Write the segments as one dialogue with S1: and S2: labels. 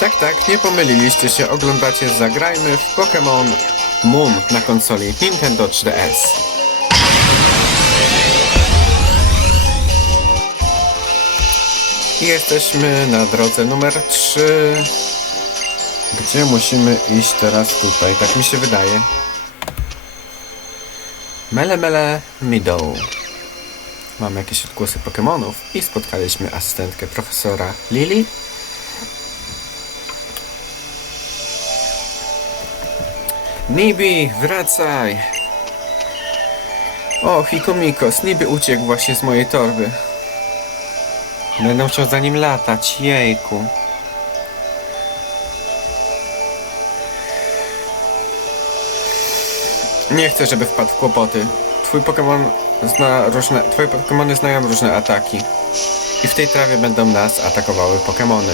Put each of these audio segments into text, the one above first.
S1: Tak, tak, nie pomyliliście się, oglądacie Zagrajmy w Pokémon Moon na konsoli Nintendo 3DS. I jesteśmy na drodze numer 3. Gdzie musimy iść teraz tutaj? Tak mi się wydaje. Mele Mele Meadow. Mamy jakieś odgłosy Pokémonów i spotkaliśmy asystentkę profesora Lily. Nibi, wracaj! O, Hikomikos, Nibi uciekł właśnie z mojej torby. Będę musiał za nim latać, jejku. Nie chcę, żeby wpadł w kłopoty. Twój Pokémon zna różne. Twoje Pokémony znają różne ataki. I w tej trawie będą nas atakowały Pokémony.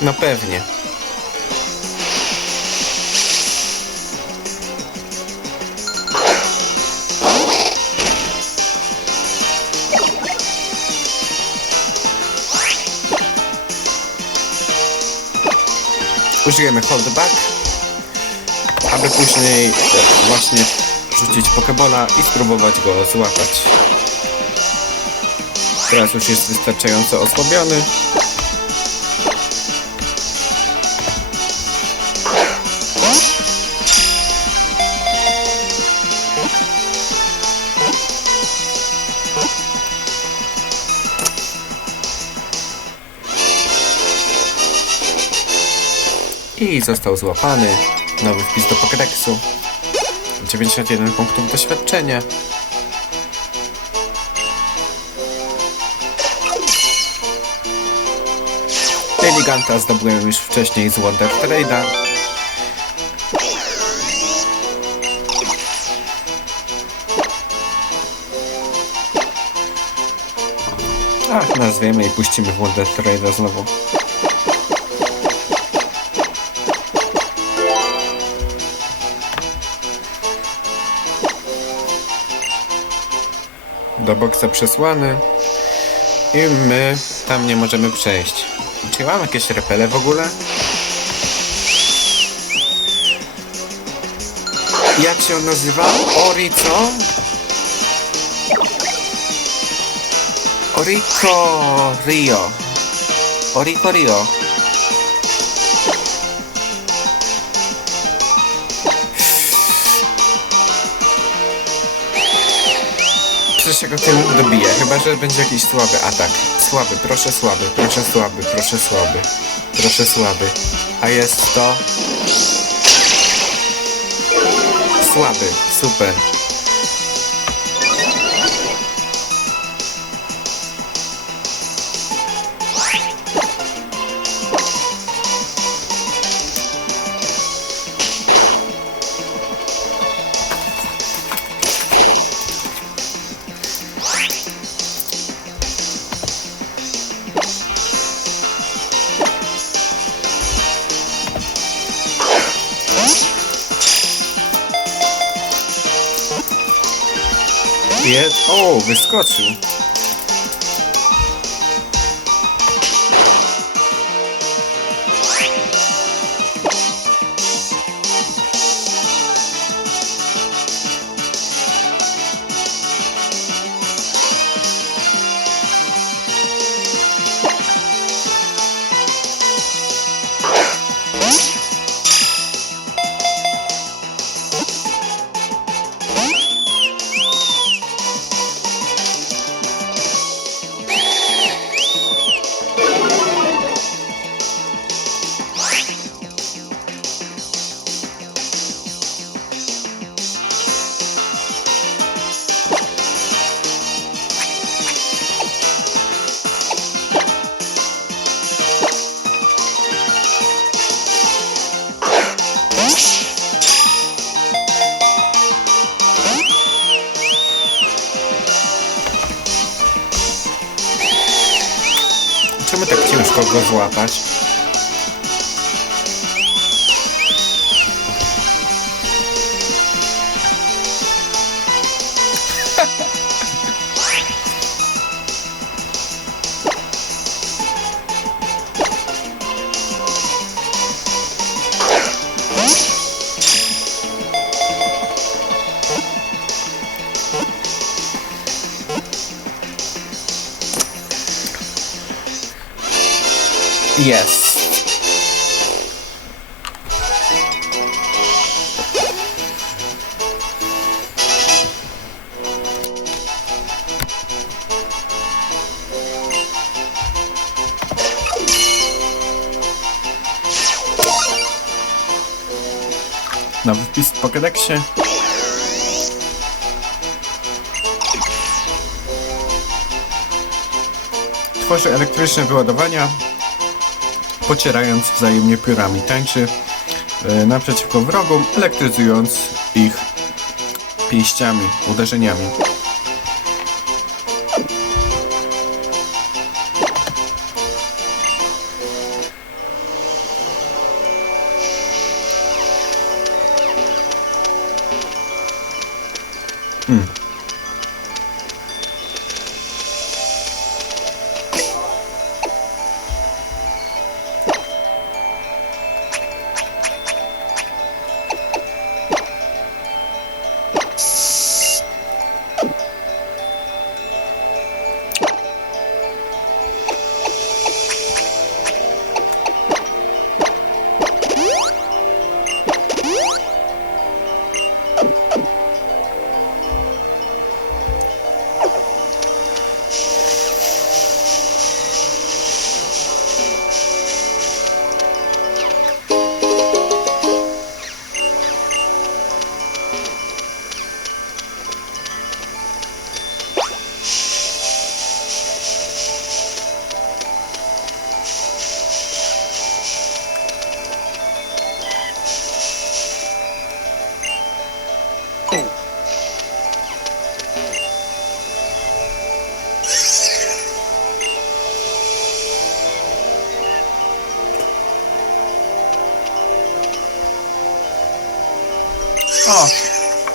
S1: No pewnie. Użyjemy hold back, aby później właśnie rzucić Pokebola i spróbować go złapać. Teraz już jest wystarczająco osłabiony. Został złapany. Nowy wpis do Pokédexu. 91 punktów doświadczenia. Eliganta zdobyłem już wcześniej z Wonder Trade'a. Ach, nazwiemy i puścimy Wonder Trade'a znowu. Do boksa przesłany i my tam nie możemy przejść. Czy mam jakieś repele w ogóle? Jak się on nazywa? Ori co? Oriko Rio. Oriko Rio. Przecież się go tym dobije, chyba że będzie jakiś słaby atak. Słaby, proszę słaby, proszę słaby, proszę słaby, proszę słaby. A jest to... Słaby, super. Wyskoczył. Ciężko go złapać? Jest. Nowy wpis w Pokédexie. Tworzy elektryczne wyładowania, pocierając wzajemnie piórami. Tańczy e, naprzeciwko wrogom, elektryzując ich pięściami, uderzeniami.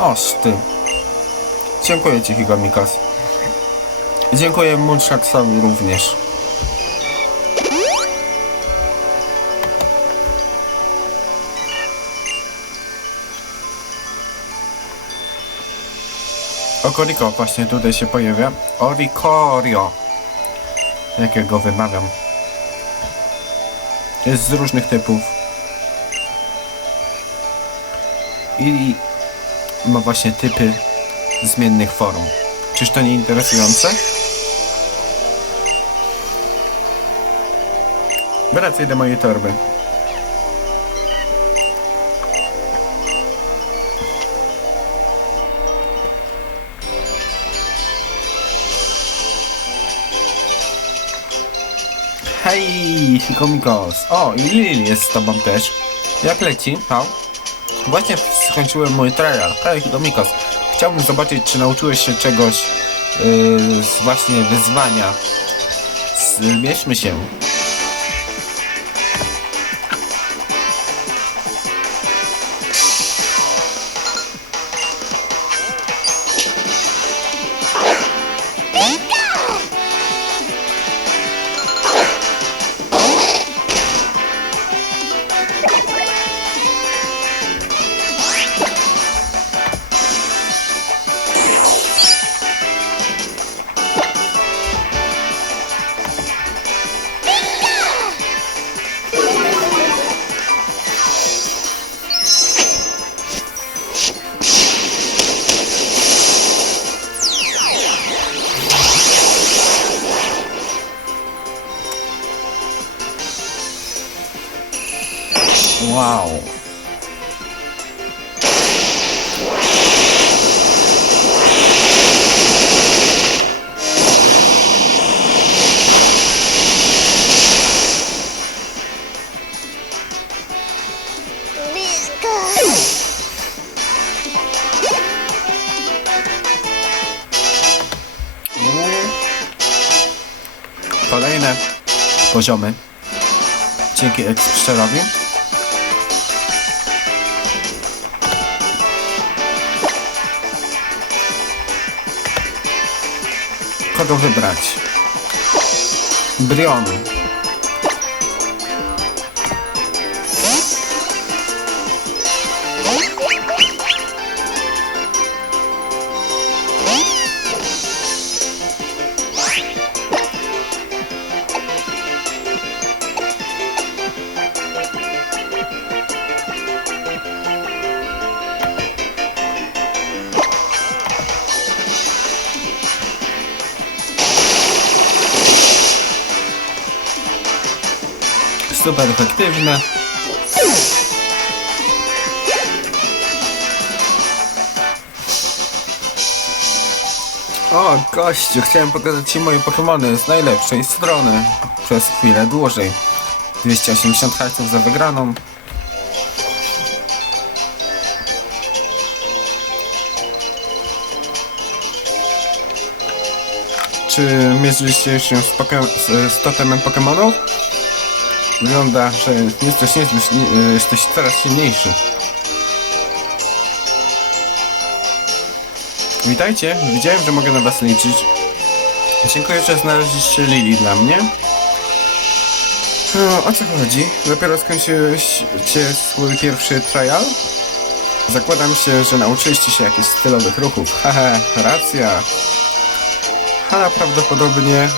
S1: Oż ty. Dziękuję ci, Higomikos. Dziękuję Moonshotsowi również. Okoriko właśnie tutaj się pojawia. Orikorio. Jak ja go wymawiam. Jest z różnych typów. i ma właśnie typy zmiennych form. Czyż to nie interesujące? Wracaj do mojej torby. Hej, Hikomikos. O, i Lili jest z tobą też. Jak leci? Hał? Właśnie skończyłem mój trial. Hej, Domikos. Chciałbym zobaczyć, czy nauczyłeś się czegoś yy, z właśnie wyzwania. Zmierzmy się. Kolejne poziomy. Dzięki Exprzerowi. Kogo wybrać? Brion. Super efektywne. O, gościu, chciałem pokazać Ci moje Pokémony z najlepszej strony. Przez chwilę dłużej. 280 hajców za wygraną. Czy mierzyliście się z, poke- z, totemem Pokémonów? Wygląda, że jesteś, jesteś, jesteś coraz silniejszy. Witajcie, widziałem, że mogę na was liczyć. Dziękuję, że znaleźliście Lili dla mnie. O, o co chodzi? Dopiero skończyliście swój pierwszy trial? Zakładam się, że nauczyliście się jakichś stylowych ruchów. Haha, racja. Hanna prawdopodobnie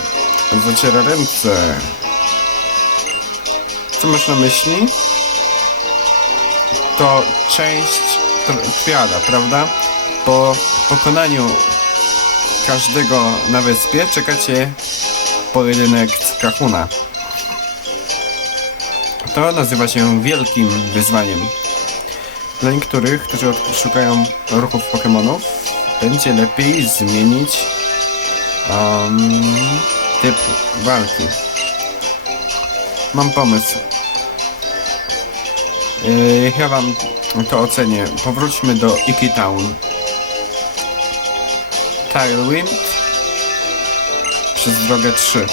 S1: zaciera ręce. Co masz na myśli? To część tr- triada, prawda? Po pokonaniu każdego na wyspie czekacie pojedynek z Kahuna. To nazywa się wielkim wyzwaniem. Dla niektórych, którzy szukają ruchów Pokémonów, będzie lepiej zmienić um, typ walki. Mam pomysł. Yy, ja wam to ocenię. Powróćmy do Iki Town. Tailwind przez drogę 3.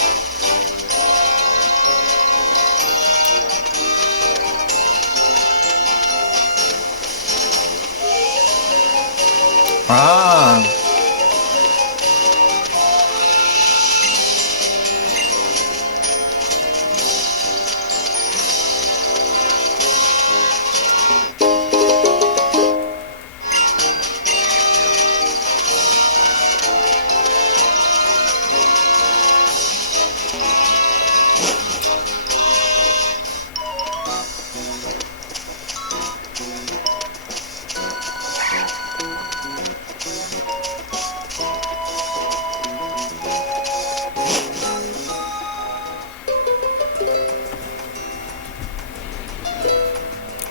S1: A.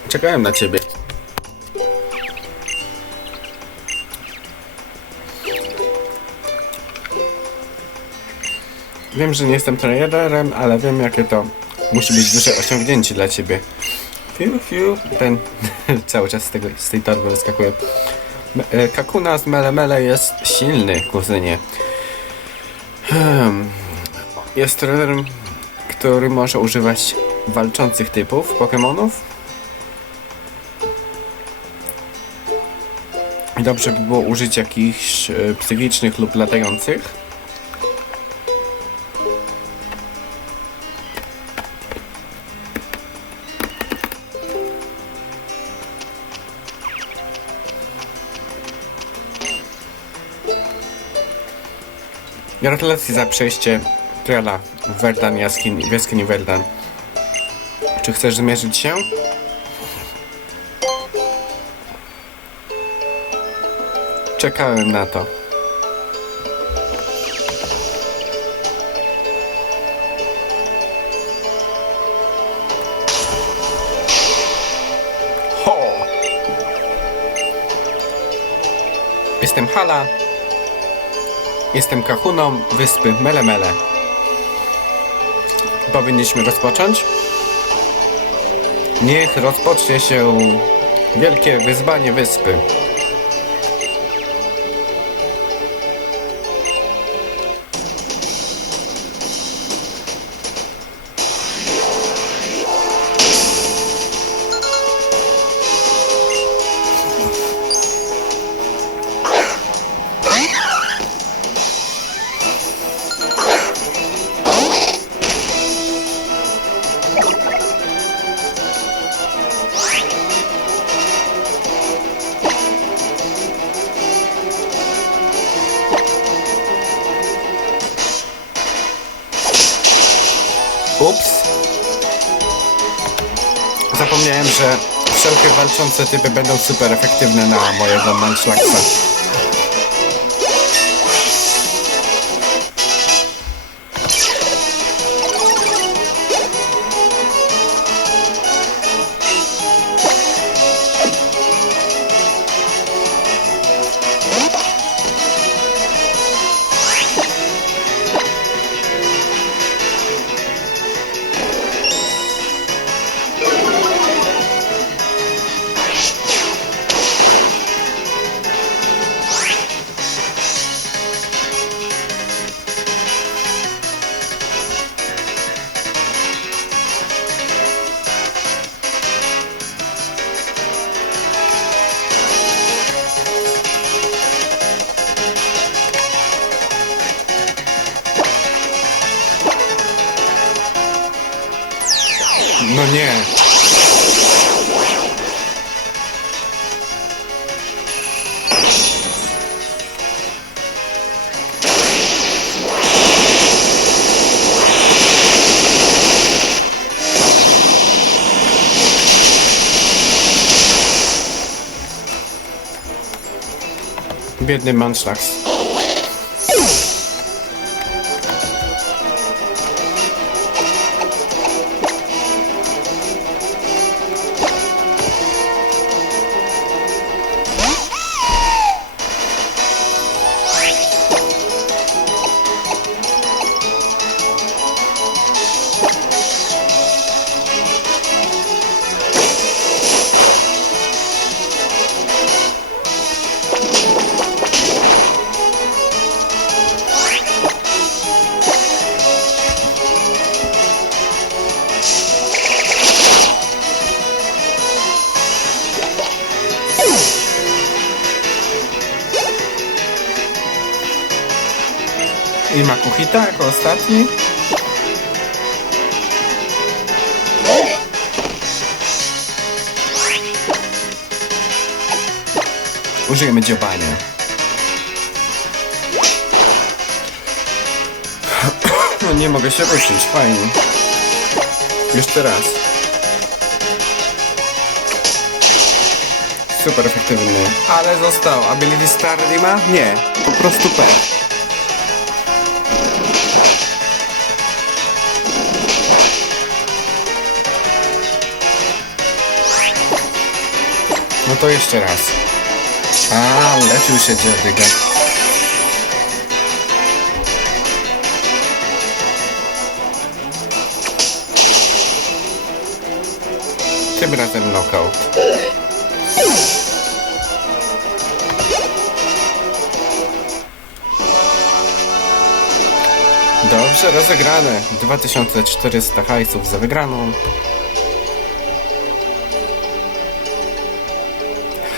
S1: Czekałem na ciebie. Wiem, że nie jestem trenerem, ale wiem jakie to musi być duże osiągnięcie dla ciebie. Fiu, fiu, ten cały czas z, tego, z tej torby wyskakuje. E, Kakuna z Melemele jest silny, kuzynie. Hmm. Jest trenerem, który może używać walczących typów Pokémonów. Dobrze by było użyć jakichś e, psychicznych lub latających. Gratulacje za przejście triala w Verdan jaskini, w jaskini Verdan. Czy chcesz zmierzyć się? Czekałem na to. Ho! Jestem Hala. Jestem kahuną wyspy Melemele. Powinniśmy rozpocząć? Niech rozpocznie się wielkie wyzwanie wyspy. Walczące typy będą super efektywne na mojego Munchlaxa. No nie. Biedny Manchlax. Makuhita jako ostatni. Użyjemy dziobania. No nie mogę się ruszyć, fajnie. Jeszcze raz. Super efektywny. Ale został. Ability Star nie ma? Nie. Po prostu P. to jeszcze raz. A, uleczył się dziadyga. Tym razem knockout. Dobrze rozegrane. 2400 hajsów za wygraną.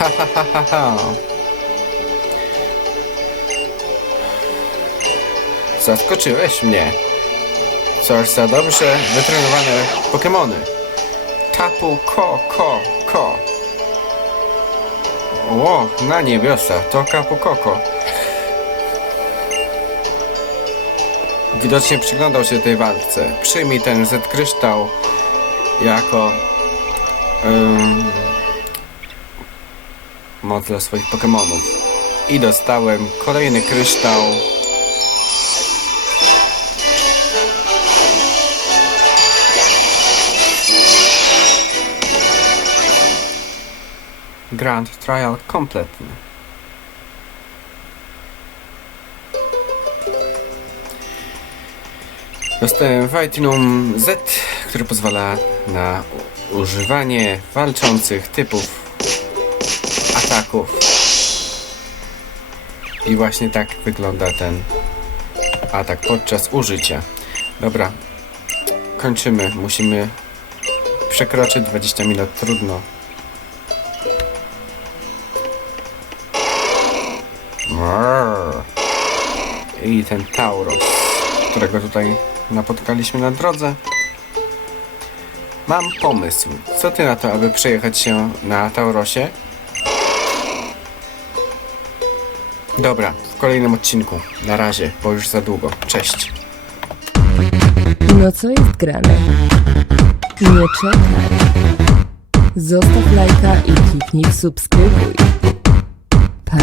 S1: Zaskoczyłeś mnie. Coś za dobrze wytrenowane Pokemony. Tapu ko ko ko. O, na niebiosa, to Kapu Koko. Widocznie przyglądał się tej walce. Przyjmij ten Z kryształ jako ym, moc dla swoich Pokemonów. I dostałem kolejny kryształ. Grand Trial kompletny. Dostałem Vitinum Z, który pozwala na używanie walczących typów ataków. I właśnie tak wygląda ten atak podczas użycia. Dobra, kończymy. Musimy przekroczyć 20 minut. Trudno. I ten Tauros, którego tutaj napotkaliśmy na drodze. Mam pomysł. Co ty na to, aby przejechać się na Taurosie? Dobra, w kolejnym odcinku. Na razie, bo już za długo. Cześć.
S2: No co jest grane? Nie czekaj. Zostaw lajka i kliknij subskrybuj. Pa.